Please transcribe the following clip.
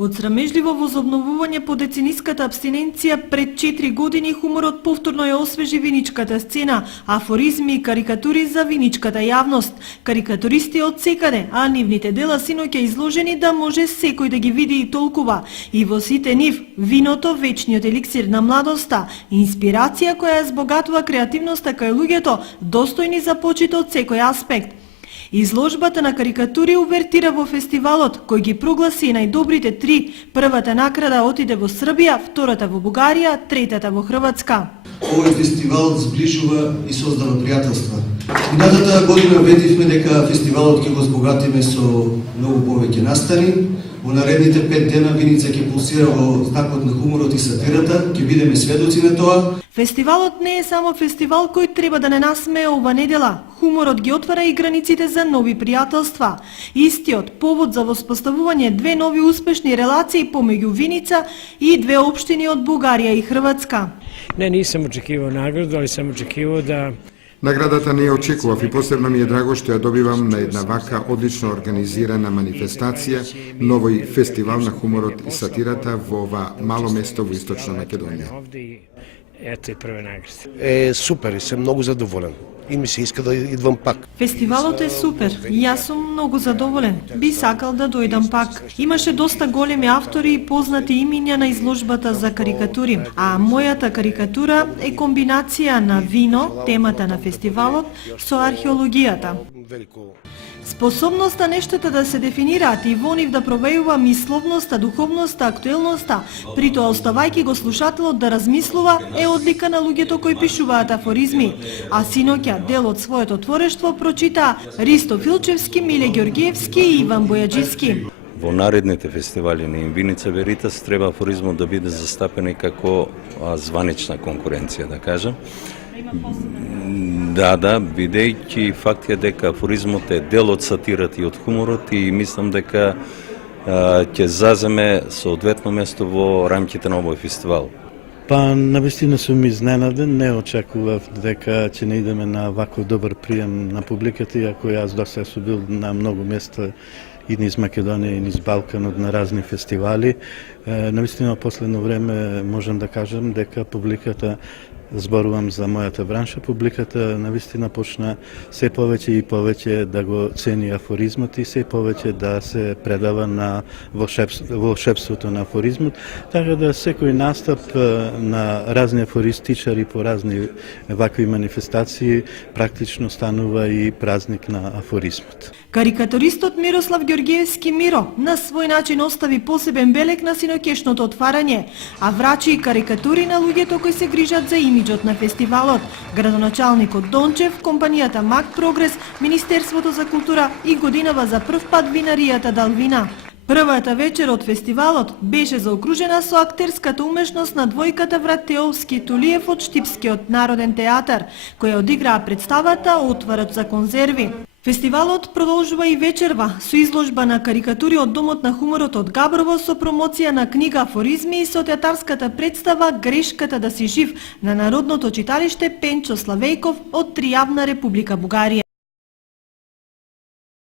Од срамежливо возобновување по децениската абстиненција пред 4 години хуморот повторно ја освежи виничката сцена, афоризми и карикатури за виничката јавност. Карикатуристи од секаде, а нивните дела синоќа изложени да може секој да ги види и толкува. И во сите нив, виното, вечниот еликсир на младоста, инспирација која ја збогатува креативноста кај луѓето, достојни за почит од секој аспект. Изложбата на карикатури увертира во фестивалот, кој ги прогласи најдобрите 3. Првата награда отиде во Србија, втората во Бугарија, третата во Хрватска. Овој фестивал зближува и создава пријателства. Минатата година убедивме дека фестивалот ќе го збогатиме со многу повеќе настани. Во наредните 5 дена Виница ќе пулсира во знакот на хуморот и сатирата, ќе бидеме сведоци на тоа. Фестивалот не е само фестивал кој треба да не насмее ова недела. Хуморот ги отвара и границите за нови пријателства. Истиот повод за воспоставување 2 нови успешни релации помеѓу Виница и 2 општини од Бугарија и Хрватска. Не, нисам очекивao награду, али сам очекивao да... Наградата не ја очекував и посебно ми е драго што ја добивам на една вака одлично организирана манифестација, новој фестивал на хуморот и сатирата во ова мало место во Источна Македонија. Ето и прве награди. Супер, сум многу задоволен и ми се иска да идвам пак. Фестивалот е супер и јас сум многу задоволен. Би сакал да дојдам пак. Имаше доста големи автори и познати имиња на изложбата за карикатури, а мојата карикатура е комбинација на вино, темата на фестивалот, со археологијата. Способноста нештата да се дефинираат и во нив да провејува мисловноста, духовноста, актуелноста, при тоа оставајќи го слушателот да размислува, е одлика на луѓето кои пишуваат афоризми. А синоќа дел од своето творештво прочита Ристо Филчевски, Миле Ѓоргиевски и Иван Бојаджиски. Во наредните фестивали на Виница Веритас треба афоризмот да биде застапен и како званична конкуренција, да кажам. Да, бидејќи факт е дека афоризмот е дел од сатирата и од хуморот и мислам дека ќе заземе соодветно место во рамките на овој фестивал. Па, навистина сум изненаден, не очекував дека ќе не идеме на вако добар прием на публиката, иако јас досега сум бил на многу места и низ Македонија и низ Балканот на разни фестивали. Навистина, последно време можам да кажам дека публиката, зборувам за мојата бранша, публиката навистина почна се повеќе и повеќе да го цени афоризмот и се повеќе да се предава на волшебството на афоризмот, така да секој настап на разни афористичари по разни вакви манифестации практично станува и празник на афоризмот. Карикатуристот Мирослав Ѓоргиевски Миро на свој начин остави посебен белег на синокешното отварање, а врачи и карикатури на луѓето кои се грижат за имиџот на фестивалот, градоначалникот Дончев, компанијата Мак Прогрес, Министерството за култура и годинава за прв пат винаријата Далвина. Првата вечер од фестивалот беше заокружена со актерската умешност на двојката Вратеовски Тулиев од Штипскиот народен театар, која одиграа представата Отварот за конзерви. Фестивалот продолжува и вечерва со изложба на карикатури од Домот на хуморот од Габрово со промоција на книга афоризми и со театарската представа Грешката да си жив на Народното читалиште Пенчо Славејков од Тријавна Република Бугарија.